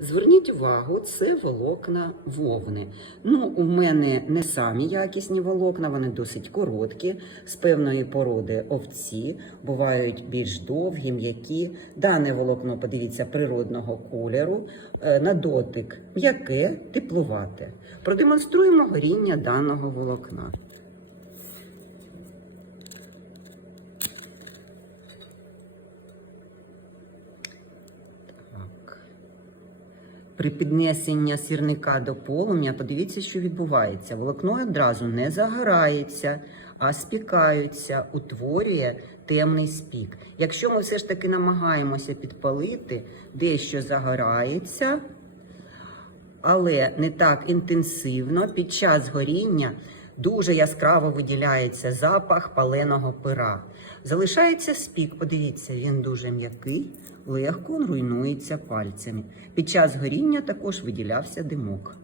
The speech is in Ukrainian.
Зверніть увагу, це волокна вовни. Ну, у мене не самі якісні волокна, вони досить короткі, з певної породи овці, бувають більш довгі, м'які. Дане волокно, подивіться, природного кольору, е, на дотик м'яке, теплувате. Продемонструємо горіння даного волокна. При піднесенні сірника до полум'я, подивіться, що відбувається. Волокно одразу не загорається, а спікаються, утворює темний спік. Якщо ми все ж таки намагаємося підпалити, дещо загорається, але не так інтенсивно, під час горіння дуже яскраво виділяється запах паленого пира. Залишається спік, подивіться, він дуже м'який, легко руйнується пальцями. Під час горіння також виділявся димок.